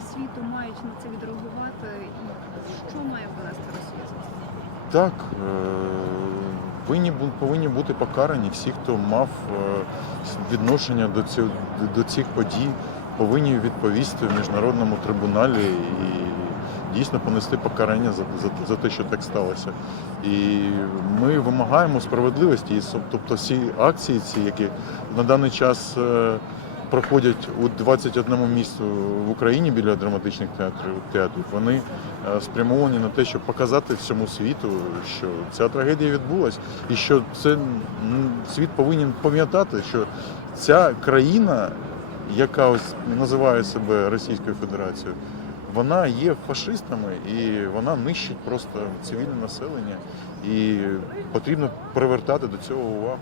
світу мають на це відреагувати, і що має понести Росія? Так, е, повинні, бу- повинні бути покарані всі, хто мав е, відношення до цього, до цих подій, повинні відповісти в міжнародному трибуналі і дійсно понести покарання за, за, за те, що так сталося. І ми вимагаємо справедливості. Тобто всі акції, ці, які на даний час е, проходять у 21 місту в Україні біля драматичних театрів, театрів, вони е, спрямовані на те, щоб показати всьому світу, що ця трагедія відбулась, і що це світ повинен пам'ятати, що ця країна, яка ось називає себе Російською Федерацією, вона є фашистами і вона нищить просто цивільне населення, і потрібно привертати до цього увагу.